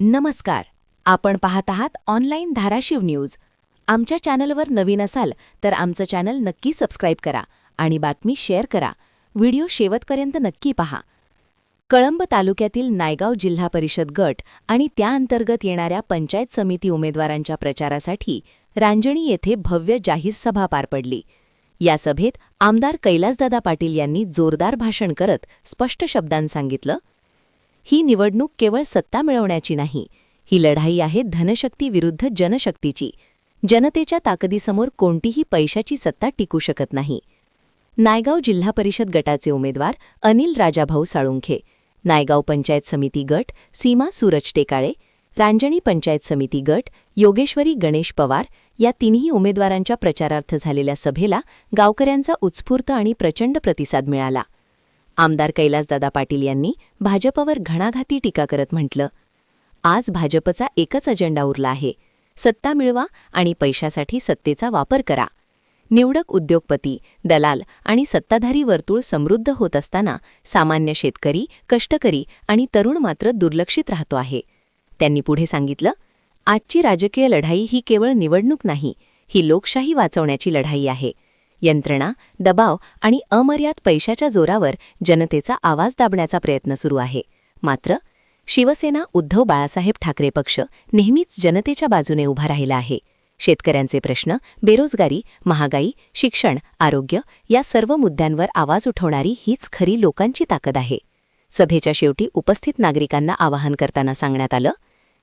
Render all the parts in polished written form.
नमस्कार. आपण पाहत आहात ऑनलाईन धाराशिव न्यूज. आमच्या चॅनलवर नवीन असाल तर आमचं चॅनल नक्की सबस्क्राईब करा आणि बातमी शेअर करा. व्हिडिओ शेवटपर्यंत नक्की पहा. कळंब तालुक्यातील नायगाव जिल्हा परिषद गट आणि त्याअंतर्गत येणाऱ्या पंचायत समिती उमेदवारांच्या प्रचारासाठी रांजणी येथे भव्य जाहीर सभा पार पडली. या सभेत आमदार कैलासदादा पाटील यांनी जोरदार भाषण करत स्पष्ट शब्दांत सांगितलं, ही निवडणूक केवळ सत्ता मिळवण्याची नाही, ही लढाई आहे धनशक्ती विरुद्ध जनशक्तीची. जनतेच्या ताकदीसमोर कोणतीही पैशाची सत्ता टिकू शकत नाही. नायगाव जिल्हा परिषद गटाचे उमेदवार अनिल राजाभाऊ साळुंखे, नायगाव पंचायत समिती गट सीमा सूरज टेकाळे, रांजणी पंचायत समिती गट योगेश्वरी गणेश पवार या तिन्ही उमेदवारांच्या प्रचारार्थ झालेल्या सभेला गावकऱ्यांचा उत्स्फूर्त आणि प्रचंड प्रतिसाद मिळाला. आमदार कैलासदादा पाटील यांनी भाजपवर घणाघाती टीका करत म्हटलं, आज भाजपचा एकच अजेंडा उरला आहे, सत्ता मिळवा आणि पैशासाठी सत्तेचा वापर करा. निवडक उद्योगपती, दलाल आणि सत्ताधारी वर्तुळ समृद्ध होत असताना सामान्य शेतकरी, कष्टकरी आणि तरुण मात्र दुर्लक्षित राहतो आहे. त्यांनी पुढे सांगितलं, आजची राजकीय लढाई ही केवळ निवडणूक नाही, ही लोकशाही वाचवण्याची लढाई आहे. यंत्रणा, दबाव आणि अमर्याद पैशाच्या जोरावर जनतेचा आवाज दाबण्याचा प्रयत्न सुरू आहे. मात्र शिवसेना उद्धव बाळासाहेब ठाकरे पक्ष नेहमीच जनतेच्या बाजूने उभा राहिला आहे. शेतकऱ्यांचे प्रश्न, बेरोजगारी, महागाई, शिक्षण, आरोग्य या सर्व मुद्द्यांवर आवाज उठवणारी हीच खरी लोकांची ताकद आहे. सभेच्या शेवटी उपस्थित नागरिकांना आवाहन करताना सांगण्यात आलं,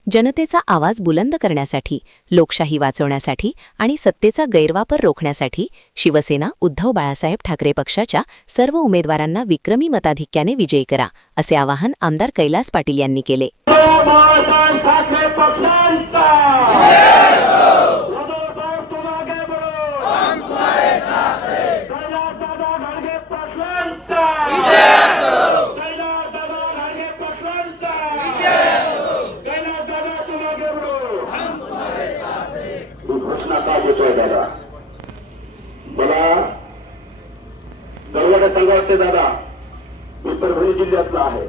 जनतेचा आवाज बुलंद करण्यासाठी, लोकशाही वाचवण्यासाठी आणि सत्तेचा गैरवापर रोखण्यासाठी शिवसेना उद्धव बाळासाहेब ठाकरे पक्षाच्या सर्व उमेदवारांना विक्रमी मताधिक्याने विजयी करा, असे आवाहन आमदार कैलास पाटील यांनी केले. दादा मला दरवाजा सांगा वाटते. दादा मी परभणी जिल्ह्यातला आहे.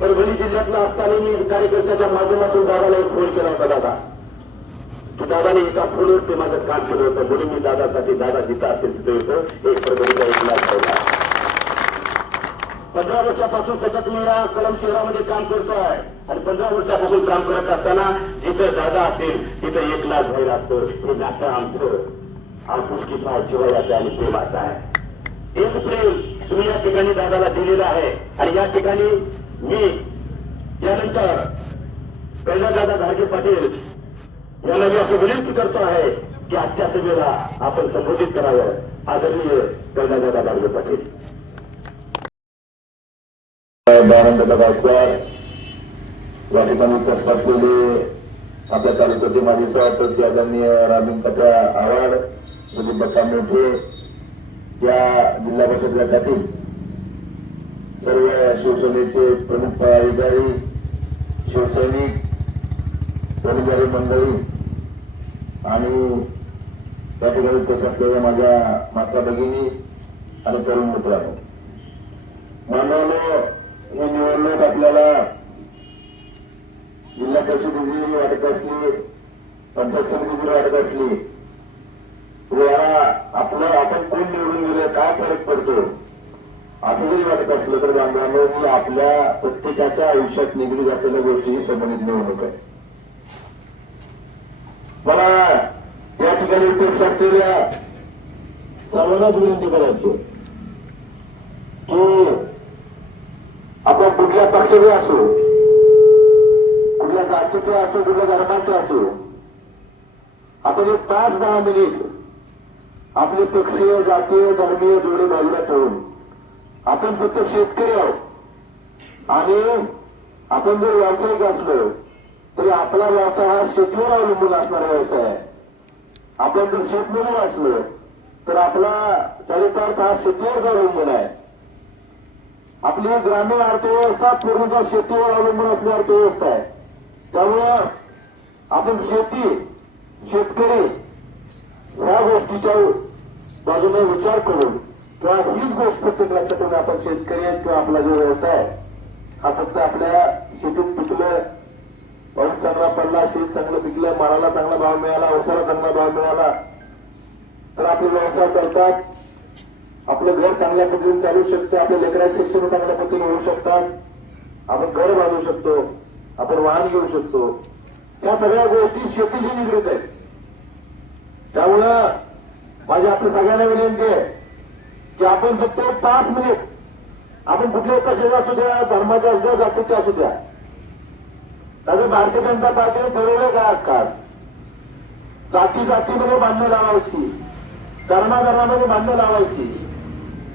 परभणी जिल्ह्यातला असताना मी कार्यकर्त्याच्या माध्यमातून दादाला एक फोन केला होता. दादा की दादाने एका फोनवर ते माझं काम केलं होतं, म्हणून मी दादासाठी दादा जिथं असेल तिथं येतो. एक परभणीचा एक लाख ठेवला. 15 वर्षापासून सतत मी या कळंब शहरामध्ये काम करतोय आणि 15 वर्षापासून काम करत असताना जिथं दादा असेल तिथं 1 लाख व्हायला असतं. हे नातं आमचं आपुलकीचं आहे, जिव्हाळ्याचं आणि प्रेमाचं आहे. हेच प्रेम तुम्ही या ठिकाणी दादाला दिलेलं आहे आणि या ठिकाणी मी यानंतर कैलासदादा घाडगे पाटील यांना मी असं विनंती करतो आहे की आजच्या सभेला आपण संबोधित करावं. आदरणीय कैलासदादा घाडगे पाटील. दादा गायकवाड या ठिकाणी उपस्थित असलेले आपल्या तालुक्याचे माजी सभापती आदरणीय रामीन पत्या आव्हाड, सुदीप बच्चा मोठे, या जिल्हा परिषद गटातील सर्व शिवसेनेचे प्रमुख पदाधिकारी, शिवसैनिक, कर्मचारी मंडळी आणि त्या ठिकाणी उपस्थित असलेल्या माझ्या माता भगिनी आणि तरुण मित्रांनो, मानवानो, ही निवडणूक आपल्याला जिल्हा परिषदेची वाटत असली, पंचायत समितीची वाटत असली, आपण कोण निवडून गेलं, काय फरक पडतो असं जरी वाटत असलं तर बांधवांनो, ही आपल्या प्रत्येकाच्या आयुष्यात निगडीत असलेल्या गोष्टीही संबंधित निवडणूक आहे. मला या ठिकाणी उपस्थित असलेल्या सर्वांनाच विनंती करायची की आपण कुठल्या पक्षाचे असो, कुठल्या जातीचे असो, कुठल्या धर्माचे असो, आपण एक 5-10 मिनिट आपले पक्षीय, जातीय, धर्मीय जोडे बाजूला ठेवून आपण फक्त शेतकरी आहोत आणि आपण जर व्यावसायिक असलो तरी आपला व्यवसाय हा शेतीवर अवलंबून असणारा व्यवसाय आहे. आपण जर शेतमजूर असलो तर आपला चरितार्थ हा शेतीवर अवलंबून आहे. आपली ग्रामीण अर्थव्यवस्था पूर्णतः शेतीवर अवलंबून असलेली अर्थव्यवस्था आहे. त्यामुळं आपण शेती, शेतकरी या गोष्टीच्या बाजूने विचार करून किंवा हीच गोष्ट प्रत्येक लक्षात ठेवून आपण शेतकरी किंवा आपला जो व्यवसाय हा फक्त आपल्या शेतीत पिकलं शेत चांगलं पिकलं, मालाला चांगला भाव मिळाला, ऊसाला चांगला भाव मिळाला तर आपले व्यवसाय चालतात, आपलं घर चांगल्या पद्धतीने चालू शकते, आपल्या लेकराचे शिक्षण चांगल्या पद्धतीने होऊ शकतात, आपण घर बांधू शकतो, आपण वाहन घेऊ शकतो. त्या सगळ्या गोष्टी शेतीशी निगडीत आहेत. त्यामुळं माझी आपल्या सगळ्यांना विनंती आहे की आपण फक्त 5 मिनिट, आपण कुठल्याही कशाचा असू द्या, धर्माच्या असू द्या, जातीच्या असू द्या, त्याचं भारतीय जनता पार्टीने ठरवलं का आजकाल जाती जातीमध्ये भांडणं लावायची, धर्माधर्मामध्ये भांडणं लावायची,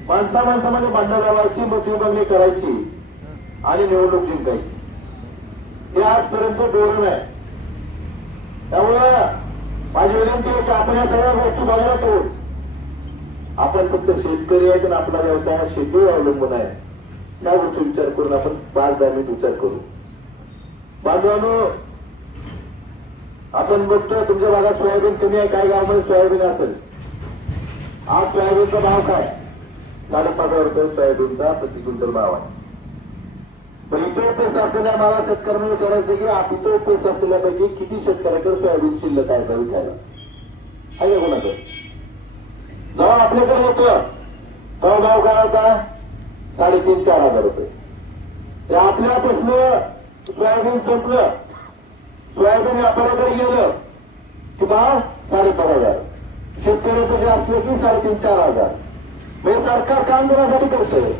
माणसा माणसामध्ये भांडणं लावायची, मत विभागणी करायची आणि निवडणूक जिंकायची. हे आजपर्यंत धोरण आहे. त्यामुळं माझी विनंती आहे की आपण या सगळ्या गोष्टी बाजूला ठेवून आपण फक्त शेतकरी आहेत आणि आपला व्यवसाय हा शेतीवर अवलंबून आहे, त्या गोष्टी विचार करून आपण 5-10 मिनिट विचार करू. बांधवांनो, आपण बघतो तुमच्या भागात सोयाबीन कमी आहे, काही गावामध्ये सोयाबीन असेल. आज सोयाबीनचा भाव काय? 5,500 रुपये सोयाबीनचा प्रति क्विंटल भाव आहे. पण इथे उपस्थित असलेल्या मला शेतकऱ्यांना विचारायचं की इथे उपस्थित असलेल्यापैकी किती शेतकऱ्याकडे सोयाबीन शिल्लक आहे का विकायला? आहे का कोणाकडे? जेव्हा आपल्याकडे होतं तेव्हा भाव काय होता? 3,500-4 हजार रुपये. ते आपल्यापासून सोयाबीन संपलं, सोयाबीन व्यापाऱ्याकडे गेलं की भाव 5,500. शेतकऱ्याकडे असलं की 3,500-4 हजार. म्हणजे सरकार काम कोणासाठी करतंय?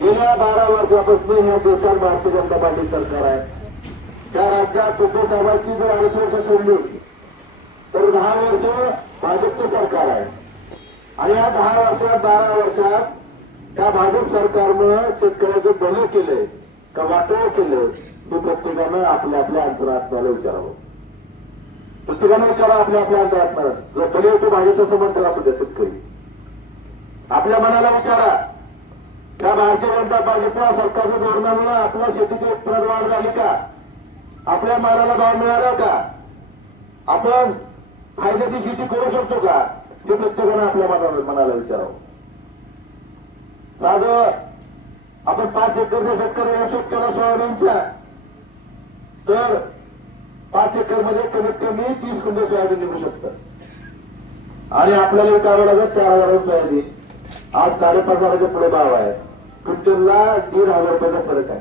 गेल्या 12 वर्षापासून या देशात भारतीय जनता पार्टी सरकार आहे. त्या राज्यात टोपे साहेबांची जर 2.5 वर्ष सोडली तर 10 वर्ष भाजपचं सरकार आहे. आणि या 10 वर्षात 12 वर्षात त्या भाजप सरकारनं शेतकऱ्याचं भलं केलंय का वाटोळ केलं, हे प्रत्येकानं आपल्या आपल्या अंतरात्म्याला विचारावं. प्रत्येकानं विचारा आपल्या आपल्या अंतरात्म्याला. जर भले तो भाजपचा समर्थक असू द्या शेतकरी, आपल्या मनाला विचारा, या भारतीय जनता पार्टीच्या सरकारच्या धोरणामुळे आपल्या शेतीची उत्पन्नात वाढ झाली का? आपल्या मालाला भाव मिळाला का? आपण फायद्याची शेती करू शकतो का? हे प्रत्येकानं आपल्या मनाला विचारावं. साधं आपण 5 एकरच्या शेतकऱ्याला हिशोब केला सोयाबीनचा तर 5 एकर मध्ये कमीत कमी 30 क्विंटल सोयाबीन निघू शकतं. आणि आपल्याला विकावं लागत 4,000 सोयाबीन. आज 5,500 पुढे भाव आहे. क्विंटलला 1,500 रुपयाचा फरक आहे.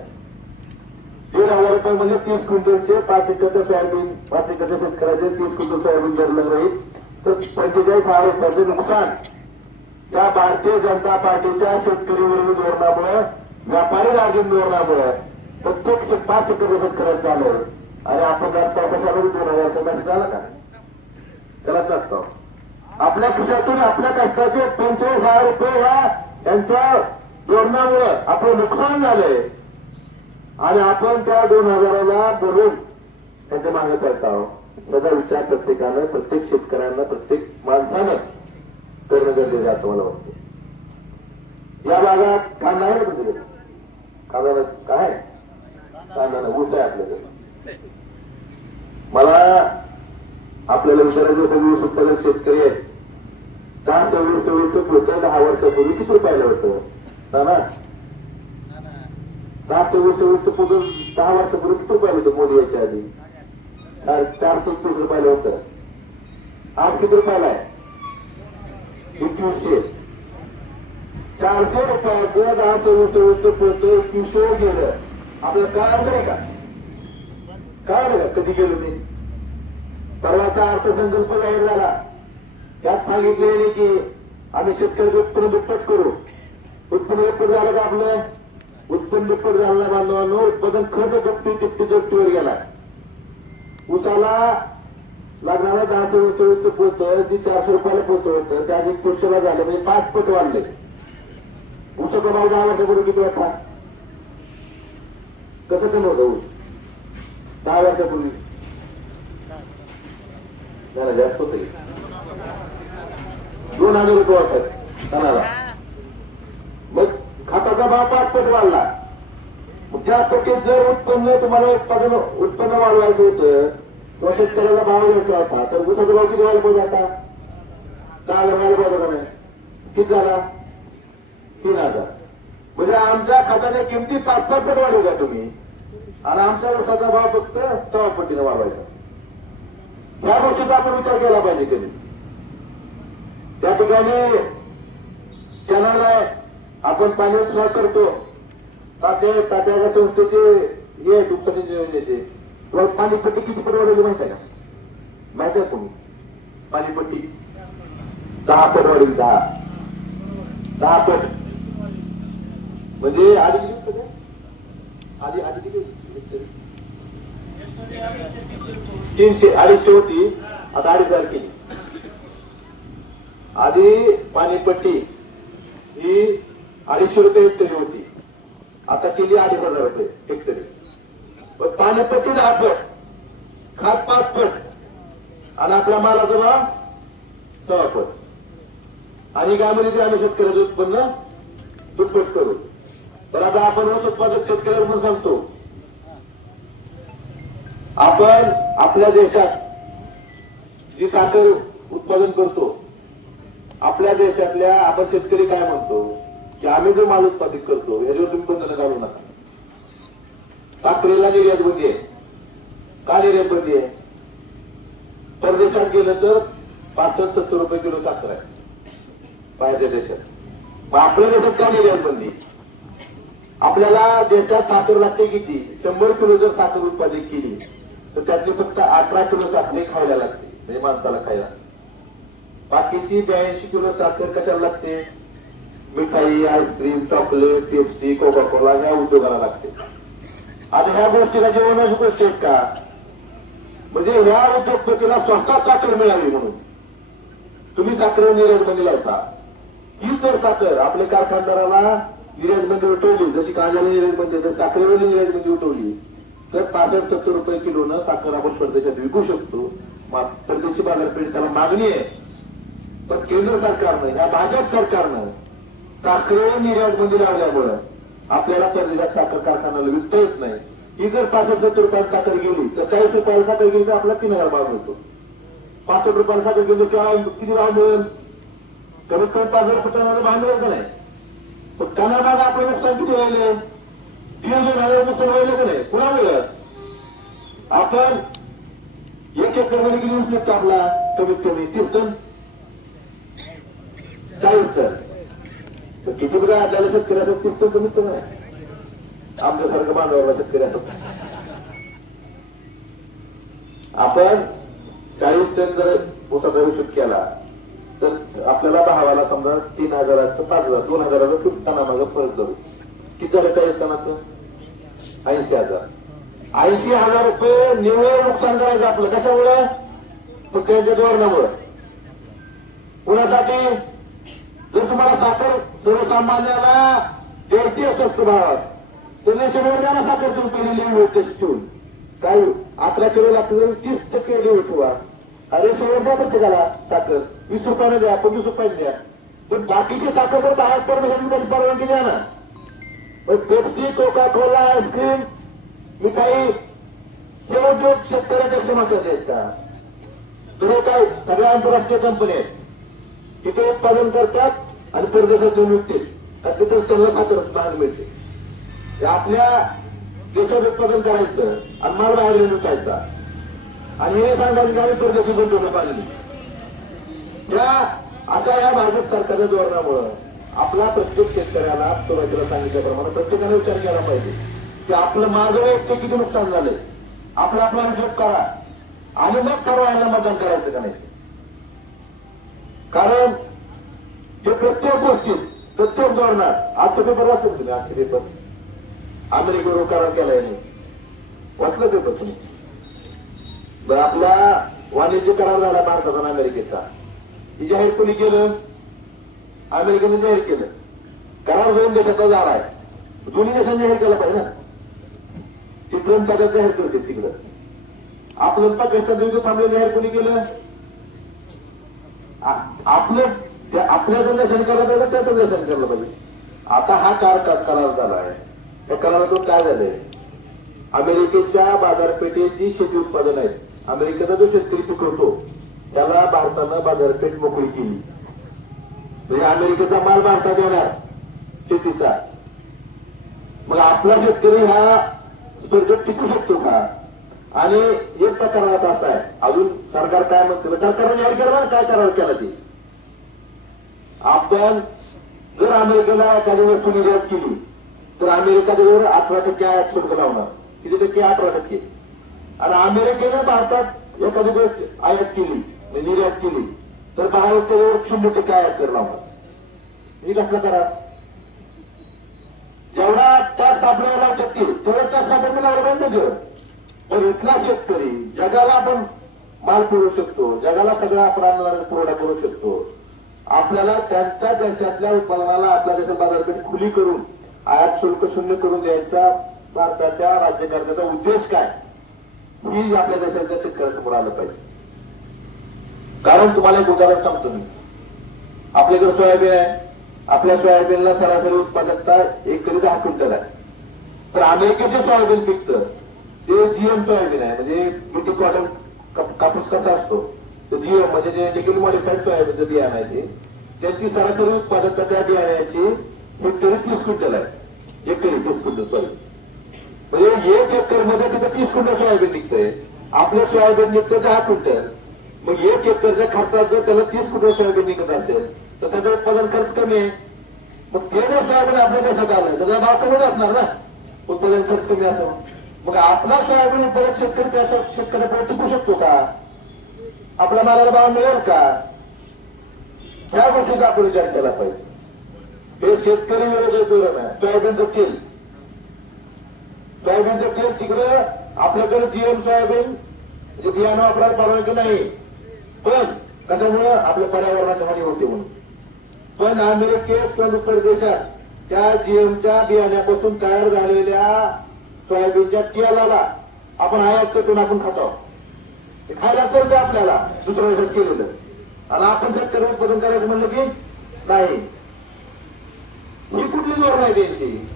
1,500 रुपये म्हणजे 30 क्विंटलचे 5 एकरच्या सोयाबीन, 5 एकरच्या शेतकऱ्याचे 30 क्विंटल सोयाबीन जर राहील तर 45,000 रुपयाचे नुकसान त्या भारतीय जनता पार्टीच्या शेतकरी विरोधी धोरणामुळे, व्यापारी दागिन धोरणामुळे प्रत्येक 5 एकर शेतकऱ्यात झालं. आणि आपण कशामध्ये 2,000 कसं झालं का? त्याला टाकतो आपल्या खिशातून आपल्या कष्टाचे 45,000 रुपये यांच्या धोरणामुळं आपलं नुकसान झालंय. आणि आपण त्या 2,000ला बोलून त्याच्या मागे पडत आहोत. त्याचा विचार प्रत्येकानं, प्रत्येक शेतकऱ्यांना, प्रत्येक माणसानं करणं गरजेचं आहे असं मला वाटतं. या भागात कांदा आहे का तुझ्याकडे? कांदा काय? कांदा नाही, ऊस आहे आपल्याकडे. मला आपल्याला विचारायचं, सगळी उत्तर शेतकरी आहेत. 10-26 होतं 10 वर्षापूर्वी किती रुपयाला होतं ना? 10-26 पुढे 10 वर्षापूर्वी किती रुपयाला होतं? मोदी याच्या आधी 430 रुपयाला होतं. आज किती रुपयाला आहे? 2100. 400 रुपयाचं 10-26 पुढे 2100 गेलं. आपल्याला कळालं नाही का? कळालं का कधी गेलो मी? परवाचा अर्थसंकल्प जाहीर झाला. त्यात सांगितले की आम्ही शेतकऱ्याचं उत्पन्न दुप्पट करू. उत्पन्न दुप्पट झालं का? आपलं उत्पन्न दुप्पट झालं नाही बांधवांनो. उत्पादन खर्च दुपटीवर गेला. ऊसाला लागणारा 10-26 पोतं जी 400 रुपयाला पोतं होतं त्या आधी 100ला झालं, म्हणजे 5 पट वाढले. ऊसाचा भाव 10 वर्षापूर्वी किती होता? कसं कमी होतं ऊस 10 वर्षापूर्वी? जास्त होते 2,000 रुपये वाटत टनाला. मग खताचा भाव 5 पट वाढला. त्या पटीत जर उत्पन्न तुम्हाला उत्पन्न वाढवायचं होतं किंवा शेतकऱ्याला भाव द्यायचा होता तर ऊसाचा भाव किती व्हायला पाहिजे? आता 10,000 व्हायला पाहिजे का नाही? किती झाला? 3,000. म्हणजे आमच्या खताच्या किमती 5-5 पट वाढवू का तुम्ही? आणि आमच्या ऊसाचा भाव फक्त 6 पटीने वाढवायचा. ह्या गोष्टीचा आपण विचार केला पाहिजे कधी. त्या ठिकाणी कॅनल आहे, आपण पाणी उपसा करतो. तात्या संस्थेचे हे आहेत उत्पादन योजनेचे पाणीपट्टी किती पट वाढवली माहिती आहे का? माहित आहे तुम्ही? पाणीपट्टी 10 पट वाढवली. 10 पट म्हणजे आधी किती होतं ते? आधी किती होती? 300 250 होती, आता 2,500 केली. आधी पाणीपट्टी ही 250 रुपये हेक्टरी होती, आता केली 2,500 रुपये हेक्टरी. पण पाणीपट्टी 10 पट, खात 5 पट आणि आपल्या मालाचा भाव 6 पट. आणि काय म्हणजे आम्ही शेतकऱ्याचं उत्पन्न दुप्पट करू. तर आता आपण ऊस उत्पादक शेतकऱ्याला म्हणून सांगतो, आपण आपल्या देशात जी साखर उत्पादन करतो, आपल्या देशातल्या आपण शेतकरी काय म्हणतो की आम्ही जो माल उत्पादित करतो याच्यावर तुम्ही बंधनं घालू नका. साखरेला निर्यात बंदी आहे. का निर्यात बंदी आहे? परदेशात गेलं तर 65-70 रुपये किलो साखर आहे बाहेरच्या देशात. मग आपल्या देशात का निर्यात बंदी? आपल्याला देशात साखर लागते किती? 100 किलो जर साखर उत्पादित केली तर त्यातली फक्त 18 किलो साखर खायला लागते, म्हणजे माणसाला खायला. बाकीची 82 किलो साखर कशाला लागते? मिठाई, ice cream, chocolate, Pepsi, Coca Cola ह्या उद्योगाला लागते. आता ह्या गोष्टीला जेवणाची गोष्ट आहेत का? म्हणजे ह्या उद्योगपतीला स्वतः साखर मिळावी म्हणून तुम्ही साखर निर्यात बंदी लावता. ही जर साखर आपल्या कारखानदाराला निर्यात बंदी उठवली, जशी कांद्याला निर्यात बंदी, जर साखरेवर निर्यात बंदी उठवली तर 65-70 रुपये किलोनं साखर आपण परदेशात विकू शकतो. परदेशी बाजारपेठ त्याला मागणी आहे. पण केंद्र सरकारनं, या भाजप सरकारनं साखरेवर निर्यात बंदी लावल्यामुळं आपल्याला परदेशात साखर कारखान्याला विकता येत नाही. ही जर 65-70 रुपयाला साखर गेली तर 40 रुपयाला साखर गेली तर आपला 3,000 भाव मिळतो. 65 रुपयाला साखर गेली तर किती भाव मिळेल? कमीत कमी 5,000 फुटांना भाव मिळेल का नाही? पण त्यांना मागे आपलं नुकसान किती व्हायले? 3,000 नुकसान व्हायला का नाही? पुन्हा मिळत आपण 1 एकर मध्ये किती ऊस निघतो आपला? कमीत कमी 30 टन, 40 टन. तर किती बघा आपल्याला शेतकऱ्याचं 30 टन कमीत कमी आहे. आमच्यासारखं बांधवाला शेतकरी असत. आपण 40 टन जर ऊसाचा हिशोब केला तर आपल्याला भावाला समजा 3,000 5,000 2,000 टनामागं फरक करू. किती झालं 40 टनाचं? 80,000. 80,000 रुपये निव्वळ नुकसान करायचं आपलं. कशामुळे? मग त्यांच्या धोरणामुळे. कुणासाठी? जर तुम्हाला साखर सर्वसामान्याला द्यायची स्वस्त भावात तर नेशनवर द्या ना साखर. तुम्ही केलेली तशी ठेवून काय 11 किलो लागतं 30% देऊ ठेवा. अरे सोडून द्या प्रत्येकाला साखर 20 रुपयाने द्या, 25 रुपयाने द्या. पण बाकीची साखर जर बाहेर परदेशात परवानगी द्या ना. पण पेप्सी, कोका कोला, आईस्क्रीम, मिठाई हे उद्योग शेतकऱ्यापेक्षा महत्वाचे आहेत का? तर हे काय सगळ्या आंतरराष्ट्रीय कंपनी आहेत. तिथे उत्पादन करतात आणि परदेशात घेऊन विकतील. तिथे त्यांना साखर बाहेर मिळते. आपल्या देशात उत्पादन करायचं आणि माल बाहेर घेऊन विकायचा आणि हे सांगायचं की आम्ही परदेशी गुंतवणूक आणली. या भाजप सरकारच्या धोरणामुळं आपला प्रत्येक शेतकऱ्याला सुरुवातीला सांगितल्याप्रमाणे प्रत्येकाने विचार केला पाहिजे की आपलं माझं वैयक्तिक किती नुकसान झालंय. आपला हिशोब करा आणि मग ठरवायला मतदान करायचं का नाही. कारण हे प्रत्येक गोष्टीत प्रत्येक धोरणात आजचं पेपर वाचलं तुम्ही? आजचे पेपर अमेरिकेवर करार केलाय नाही वाचलं पेपर तुम्ही? आपला वाणिज्य करार झाला भारताचा आणि अमेरिकेचा. हे जाहीर कोणी केलं? अमेरिकेने जाहीर केलं. करार 2 देशाचा झालाय. दोन्ही देशांनी जाहीर केला पाहिजे ना. तिकडून त्याच्यात जाहीर करते तिकडं. आपलं पाकिस्तान युद्ध थांबलं जाहीर कोणी केलं? आपल्या देशाने करायला पाहिजे, त्या देशाने करायला पाहिजे. आता हा करार झाला आहे. या करारातून काय झालंय? अमेरिकेच्या बाजारपेठेत जी शेती उत्पादन आहेत, अमेरिकेचा जो शेतकरी पिकवतो त्याला भारतानं बाजारपेठ मोकळी केली. म्हणजे अमेरिकेचा माल भारतात येणार शेतीचा. मग आपला शेतकरी हा स्पर्धेत टिकू शकतो का? आणि एक तक्रार असा आहे, अजून सरकार काय म्हणते, सरकारने जाहीर केलं ना काय करावं केला ते. आपण जर अमेरिकेला एखादी वस्तू निर्यात केली तर अमेरिका त्याच्यावर 18% आयात शुल्क लावणार. किती टक्के? 18%. आणि अमेरिकेने भारतात एखादी गोष्ट आयात केली निर्यात केली तर भारत त्याच्यावर 0% आयात कर लावणार. हे कसं करा? जेवढा टॅक्स आपल्याला लावतात तेवढा टॅक्स आपण लावला पाहिजे त्याच्यावर. पण इथला शेतकरी जगाला आपण माल पुरवू शकतो, जगाला सगळा आपण अन्नधान्य पुरवठा करू शकतो. आपल्याला त्यांच्या देशातल्या उत्पादनाला आपल्या देशात बाजारपेठ खुली करून आयात शुल्क 0 करून द्यायचा भारताच्या राज्यकर्त्याचा उद्देश काय, ही आपल्या देशाच्या शेतकऱ्यासमोर आलं पाहिजे. कारण तुम्हाला एक उदाहरण सांगतो मी. आपल्याकडे सोयाबीन आहे, आपल्या सोयाबीनला सरासरी उत्पादकता एकरी 10 क्विंटल आहे. पण अमेरिकेचे सोयाबीन पिकतं ते जीएम सोयाबीन आहे. म्हणजे ब्रिटिश कॉटन कापूस कसा असतो तर जीएम म्हणजे जेनेटिकली मॉडिफाईड सोयाबीनचं बियाणं आहे ते. त्यांची सरासरी उत्पादकता त्या बियाण्याची हेक्टरी 30 क्विंटल आहे. एकरी 30 क्विंटल सोयाबीन. म्हणजे 1 एकर मध्ये तिथे 30 क्विंटल सोयाबीन निघतंय. आपलं सोयाबीन निघतं 10 क्विंटल. मग 1 एकरच्या खर्चात जर त्याला 30 क्विंटल सोयाबीन निघत असेल तर त्याचं उत्पादन खर्च कमी आहे. मग ते जर सोयाबीन आपल्या देशात आलं तर त्याचा भाव कमीच असणार ना, उत्पादन खर्च कमी असतो. मग आपला सोयाबीन उत्पादक शेतकरी त्या शेतकऱ्याकडे टिकू शकतो का? आपल्या मालाला भाव मिळेल का? या गोष्टीचा आपण विचार केला पाहिजे. हे शेतकरी विरोधी धोरण आहे. सोयाबीनचं तेल तिकडं आपल्याकडे जीएम सोयाबीन म्हणजे बियाणं वापरायला परवानगी नाही. पण कशामुळे आपल्या पर्यावरणाची हानी होते म्हणून. पण अमेरिकेत किंवा परदेशात त्या जीएमच्या बियाण्यापासून तयार झालेल्या सोयाबीनच्या तेलाला आपण आयात करून आपण खातो. खायला चालतं आपल्याला दुसऱ्या देशात केलेलं. आणि आपण शेतकरी उत्पादन करायचं म्हणलं की नाही. ही कुठली धोरण आहे त्यांची?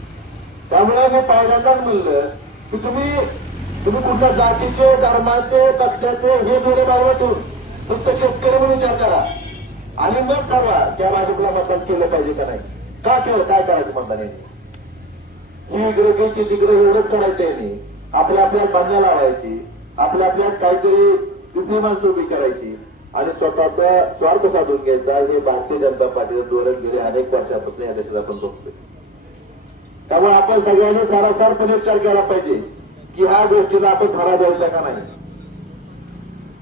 त्यामुळे मी पहिल्यांदाच म्हणलं की तुम्ही कुठल्या जातीचे, धर्माचे, पक्षाचे हे जोडे बाजूला ठेवून फक्त शेतकरी म्हणून विचार करा आणि मग ठरवा त्या भाजपला मतदान केलं पाहिजे का नाही. का केलं? काय करायचं मतदान? ही इकडे घ्यायची तिकडे एवढंच करायचंय नाही. आपल्या बांधण्या लावायची, आपल्या काहीतरी दुसरी माणसं उभी करायची आणि स्वतःचा स्वार्थ साधून घ्यायचा. हे भारतीय जनता पार्टीचं धोरण गेले अनेक वर्षापासून या देशात आपण बघतोय. त्यामुळे आपण सगळ्यांनी सारासारपणे विचार केला पाहिजे की ह्या गोष्टीला आपण धारा द्यायचा का नाही.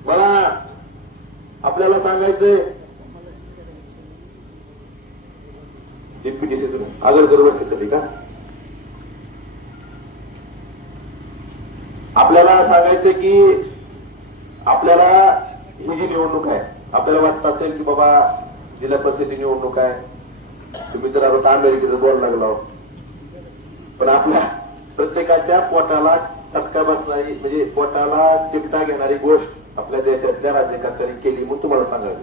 मला आपल्याला सांगायचंय जीपीटीसी आगरकर वस्तीसाठी का आपल्याला सांगायचं की आपल्याला ही जी निवडणूक आहे, आपल्याला वाटत असेल की बाबा जिल्हा परिषदेची निवडणूक आहे, तुम्ही तर आता अमेरिकेचं बोल लागला, पण आपल्या प्रत्येकाच्या पोटाला चटका बसणारी म्हणजे पोटाला चिमटा घेणारी गोष्ट आपल्या देशातल्या राज्यकर्त्यांनी केली म्हणून तुम्हाला सांगायचं.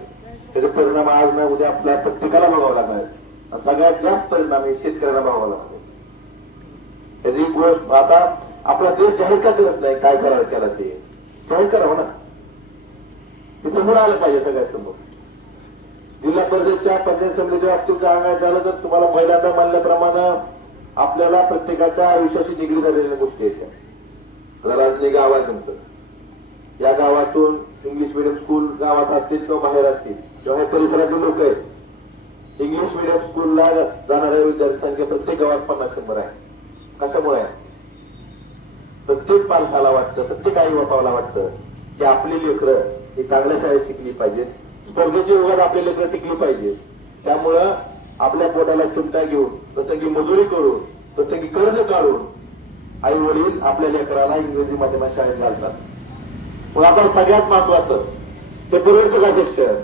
त्याचे परिणाम आज नाही उद्या आपल्या प्रत्येकाला बघावं लागणार. सगळ्यात जास्त परिणाम हे शेतकऱ्यांना बघावं लागतो. त्याची गोष्ट आता आपला देश जाहीर का करत नाही? काय करायला केला ते जाहीर करावं ना. हे समोर आलं पाहिजे सगळ्यात समोर. जिल्हा परिषदच्या पंचायत समितीच्या बाबतीत सांगायचं झालं तर तुम्हाला पहिल्यांदा म्हणल्याप्रमाणे आपल्याला प्रत्येकाच्या आयुष्याशी निगडीत झालेल्या गोष्टी येत्या. राजनी गाव आहे तुमचं, या गावातून इंग्लिश मिडियम स्कूल गावात असतील किंवा बाहेर असतील किंवा हे परिसरातील लोक आहेत. इंग्लिश मिडियम स्कूलला जाणाऱ्या विद्यार्थी संख्या प्रत्येक गावात 50-100 आहे. कशामुळे? प्रत्येक पालकाला वाटतं, प्रत्येक आई बापाला वाटतं की आपली लेकरं ही चांगल्या शाळेत शिकली पाहिजेत, स्पर्धेच्या युगात आपली लेकरं टिकली पाहिजे. त्यामुळं आपल्या पोटाला चिमटा घेऊन, जसं की मजुरी करून, जसं की कर्ज काढून आई वडील आपल्या लेकराला इंग्रजी माध्यमात शाळेत घालतात. पण आता सगळ्यात महत्वाचं ते परवडतं का शिक्षण?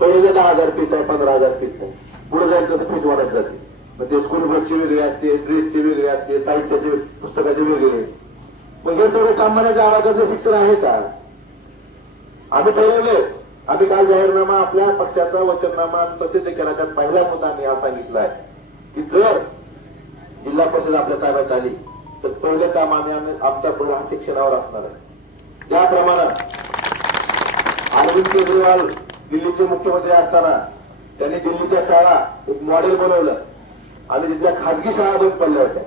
पहिले 10,000 फीस आहे, 15,000 फीस आहे, पुढे जाईल तसं फीस वाढत जाते. मग ते स्कूल बसची वेगळी असते, ड्रेसची वेगळी असते, साहित्याचे पुस्तकाचे वेगळे. मग हे सगळे सामान्याच्या आवाजाचं शिक्षण आहे का? आम्ही ठरवले, आम्ही काल जाहीरनामा आपल्या पक्षाचा वचननामा प्रसिद्ध केला. त्यात पहिला मुद्दा आम्ही हा सांगितला आहे की जर जिल्हा परिषद आपल्या ताब्यात आली तर पहिलं काम आम्ही आमचा पुढे हा शिक्षणावर असणार आहे. ज्याप्रमाणे अरविंद केजरीवाल दिल्लीचे मुख्यमंत्री असताना त्यांनी दिल्लीच्या शाळा एक मॉडेल बनवलं आणि तिथल्या खाजगी शाळा बंद पडल्या होत्या.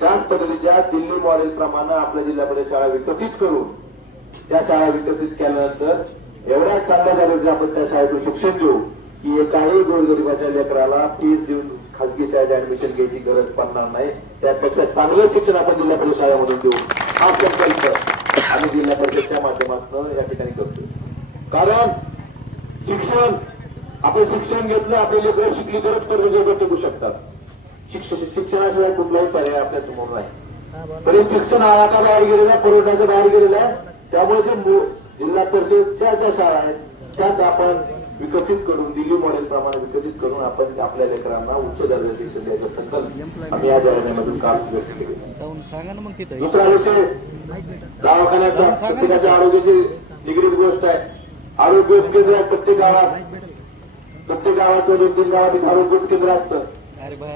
त्याच पद्धतीच्या दिल्ली मॉडेल प्रमाणे आपल्या जिल्ह्यामध्ये शाळा विकसित करून त्या शाळा विकसित केल्यानंतर एवढ्या चांगल्या झाल्या की आपण त्या शाळेतून शिक्षण देऊ की एकाही गोरगरिबाच्या लेकराला फीस देऊन खाजगी शाळेत ऍडमिशन घ्यायची गरज पडणार नाही. त्यापेक्षा चांगलं शिक्षण आपण जिल्हा परिषद शाळेमधून देऊ हा संकल्प आम्ही जिल्हा परिषदच्या माध्यमातून या ठिकाणी करतो. कारण शिक्षण आपण शिक्षण घेतलं आपली लेकरं शिकली तरच कर्ज टिकू शकतात. शिक्षणाशिवाय कुठलाही पर्याय आपल्या समोर नाही. तरी शिक्षण आता बाहेर गेलेला आहे, पुरवठ्याच्या बाहेर गेलेला आहे. त्यामुळे जे जिल्हा परिषदच्या ज्या शाळा आहेत त्यात आपण विकसित करून दिल्ली मॉडेल प्रमाणे विकसित करून आपण आपल्या लेकरांना उच्च दर्जाचे शिक्षण द्यायचा संकल्प आम्ही या जाहिरातीमधून काल व्यक्त केले. दुसरा विषय दवाखान्याचा प्रत्येकाच्या आरोग्याची निगडीत गोष्ट आहे. आरोग्य केंद्र आहे प्रत्येक गावात 2-3 गावात एक आरोग्य केंद्र असतं.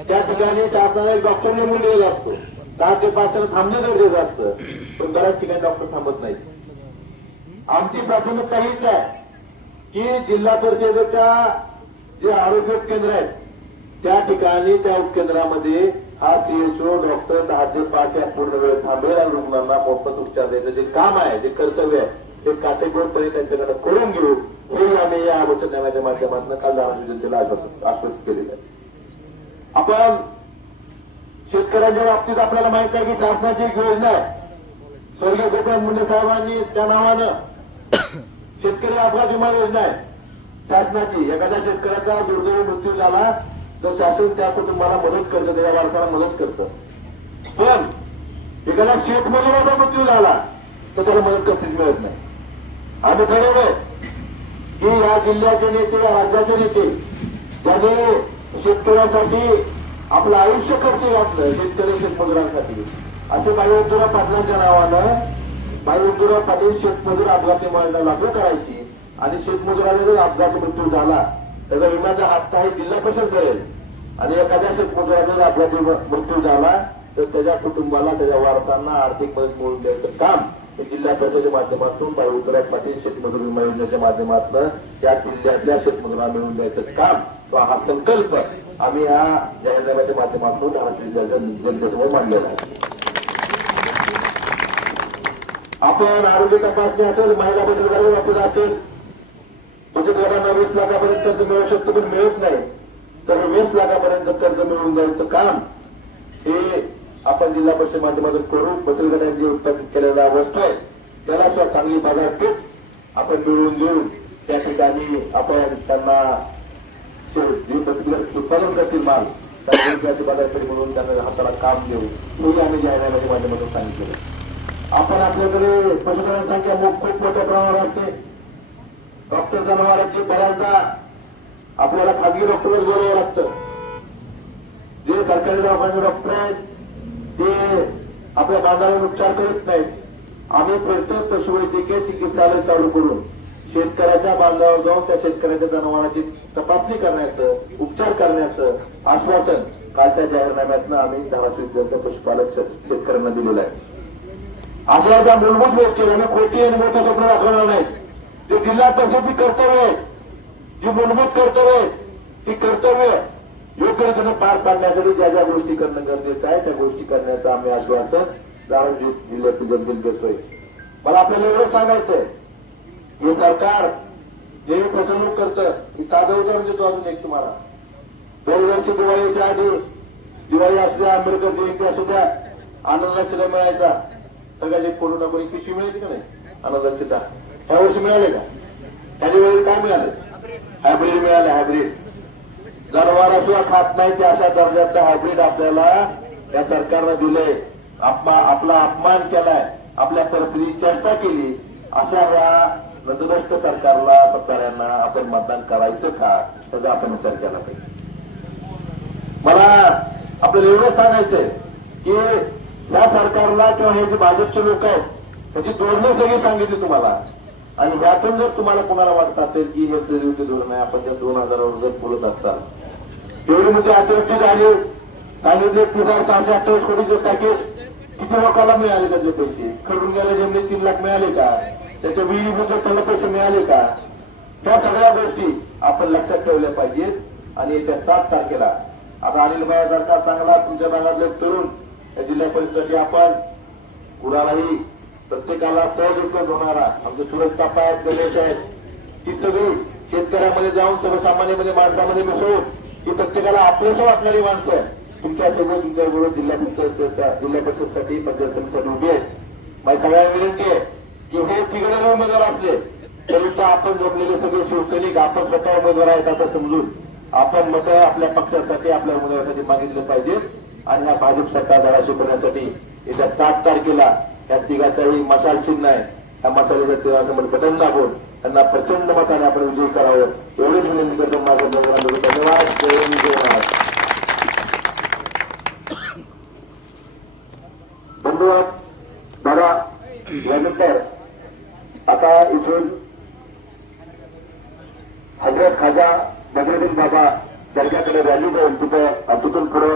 त्या ठिकाणी शासनाने डॉक्टर नेमून दिलेला असतो. 10 ते 5 तास थांबणं गरजेचं असतं. पण बऱ्याच ठिकाणी डॉक्टर थांबत नाही. आमची प्राथमिकता हीच आहे की जिल्हा परिषदेच्या जे आरोग्य केंद्र आहेत त्या ठिकाणी त्या उपकेंद्रामध्ये हा सीएचओ डॉक्टर 10 ते 5 या पूर्ण वेळ थांबेल आणि रुग्णांना मोफत उपचार द्यायचं जे काम आहे, जे कर्तव्य आहे ते काटेकोरपणे त्यांच्याकडे करून घेऊ हे आम्ही या वचननाम्याच्या माध्यमातून काल धाराशिव जनतेला आश्वस्त केलेलं आहे. आपण शेतकऱ्यांच्या बाबतीत आपल्याला माहित आहे की शासनाची एक योजना आहे. स्वर्गीय गोपीनाथ मुंडे साहेबांनी त्या नावानं शेतकरी अपघात विमा योजना आहे शासनाची. एखाद्या शेतकऱ्याचा दुर्दैवी मृत्यू झाला तर शासन त्या कुटुंबाला मदत करतं, त्या वारसाला मदत करतं. पण एखाद्या शेतमजुराचा मृत्यू झाला तर त्याला मदत कसलीच मिळत नाही. आम्ही ठरवलंय की या जिल्ह्याचे नेते, या राज्याचे नेते ज्यांनी शेतकऱ्यांसाठी आपलं आयुष्य खर्च घातलं, शेतकरी शेतमजुरांसाठी, असे बाईउद्दुरा पाटलांच्या नावानं बाईउद्दुरा पाटील शेतमजूर अपघाती योजना लागू करायची आणि शेतमजुराचा जर अपघाती मृत्यू झाला त्याचा विम्याचा हप्ता हे जिल्हा परिषद करेल आणि एखाद्या शेतमजुराचा जर अपघाती मृत्यू झाला तर त्याच्या कुटुंबाला, त्याच्या वारसांना आर्थिक मदत मिळवून द्यायचं काम हे जिल्हा परिषदेच्या माध्यमातून बाईउद्दुरा पाटील शेतमजूर विमा योजनेच्या माध्यमातून त्या जिल्ह्यातल्या शेतमजुरांना मिळवून द्यायचं काम, तो हा संकल्प आम्ही या जाहीरनाम्याच्या माध्यमातून जनतेसमोर मांडलेला आहे. आपण आरोग्य तपासणी असेल, महिला बचत गटाच्या बाबतीत असेल, बचत गटांना 20 लाखापर्यंत कर्ज मिळू शकतो पण मिळत नाही, तर 20 लाखापर्यंत कर्ज मिळवून द्यायचं काम हे आपण जिल्हा परिषद माध्यमातून करू. बचत गटांनी जे उत्पादित केलेला वस्तू आहे त्याला सुद्धा चांगली बाजारपेठ आपण मिळवून देऊन त्या ठिकाणी आपण त्यांना जे बचत गट उत्पादन करतील माल त्याची बाजारपेठ मिळवून त्यांना हाताला काम देऊ हेही आम्ही जाहिरातीच्या माध्यमातून सांगितलं. आपण आपल्याकडे पशुधन संख्या खूप मोठ्या प्रमाणावर असते. डॉक्टर जनावरांची बऱ्याचदा आपल्याला खाजगी डॉक्टरच बोलावं लागतं. जे सरकारी दवाखान्याचे डॉक्टर आहेत ते आपल्या बांधावर उपचार करत नाहीत. आम्ही प्रत्येक पशुवैद्यकीय चिकित्सालय चालू करून शेतकऱ्याच्या बांधावर जाऊन त्या शेतकऱ्याच्या जनावरांची तपासणी करण्याचं, उपचार करण्याचं आश्वासन कालच्या जाहीरनाम्यातनं आम्ही धाराशिव पशुपालक शेतकऱ्यांना दिलेलं आहे. अशा ज्या मूलभूत गोष्टी आम्ही खोटी आणि मोठे स्वप्न दाखवणार नाहीत. जे जिल्हा परिषदची कर्तव्य आहेत, जी मूलभूत कर्तव्य आहेत, ती कर्तव्य योग्य रीतीने पार पाडण्यासाठी ज्या ज्या गोष्टी करणं गरजेचं आहे त्या गोष्टी करण्याचं आम्ही आश्वासन धाराशिव जिल्ह्यातील जनतेला देतोय. मला आपल्याला एवढं सांगायचंय, हे सरकार नेहमी फसवणूक करतं. मी साधं उदाहरण देतो अजून एक तुम्हाला. दरवर्षी दिवाळीच्या आधी, दिवाळी असू द्या, आंबेडकर जयंती असू द्या, आनंदाशिला मिळायचा. सगळ्याचे फोटो टाकून एक पिशवी मिळायची का नाही आनंदाशिला? ह्या वर्षी मिळाले का? त्याच्या वेळी काय मिळाले? हायब्रिड मिळाले. हायब्रिड जनावर सुद्धा खात नाही ते अशा दर्जाचं हायब्रिड आपल्याला या सरकारनं दिलंय. आपला अपमान केलाय, आपल्या परिस्थितीची चेष्टा केली. अशा या नतद्रष्ट सरकारला, सत्ताऱ्यांना आपण मतदान करायचं का त्याचा आपण विचार केला पाहिजे. मला आपल्याला एवढं सांगायचंय की या सरकारला किंवा हे जे भाजपचे लोक आहेत त्याची धोरणं सगळी सांगितली तुम्हाला. आणि यातून जर तुम्हाला कोणाला वाटत असेल की हे चरित्र धोरण आहे, आपण त्या 2000 जर बोलत असताल, एवढी म्हणजे अतिवृष्टी झाली, सांगितले 3628 कोटीचे पॅकेज, किती लोकांना मिळाले त्याचे पैसे? खडून गेल्या जमिनीत 3 लाख मिळाले का? त्याच्या विहिरीबद्दल त्यांना पैसे मिळाले का? त्या सगळ्या गोष्टी आपण लक्षात ठेवल्या पाहिजेत. आणि येत्या 7 तारखेला आता अनिल भाईसारखा चांगला तुमच्या भागातले तरुण या जिल्हा परिषदेसाठी आपण कुणालाही प्रत्येकाला सहज उपलब्ध होणारा आमचे सुरज कापा आहेत, गणेश आहेत, ही सगळी शेतकऱ्यामध्ये जाऊन सर्वसामान्यमध्ये माणसामध्ये मिसळून ही प्रत्येकाला आपलंसं वाटणारी माणसं तुमच्यासोबत तुमच्याबरोबर जिल्हा परिषदसाठी पंचायत समितीसाठी उभी आहेत. माझी सगळ्यांना विनंती आहे की हे तिघजण उमेदवार असले तरी आपण जमलेले सगळे शिवसैनिक आपण स्वतः उमेदवार आहेत असं समजून आपण मतं आपल्या पक्षासाठी आपल्या उमेदवारासाठी मागितलं पाहिजे आणि हा भाजप सरकार धाराशिव करण्यासाठी येत्या 7 तारखेला या तिघाचाही मशाल चिन्ह आहे. त्या मशालीचं बटन दाबून त्यांना प्रचंड मताने आपण विजयी करावं एवढीच विनंती करतो. माझं धन्यवाद. जय हिंद, जय महाराष्ट्र. बंधू दादा यानंतर आता इथून हजरत खाजा बद्रुद्दीन बाबा दर्ग्याकडे रॅली जाऊन तिथं पुढे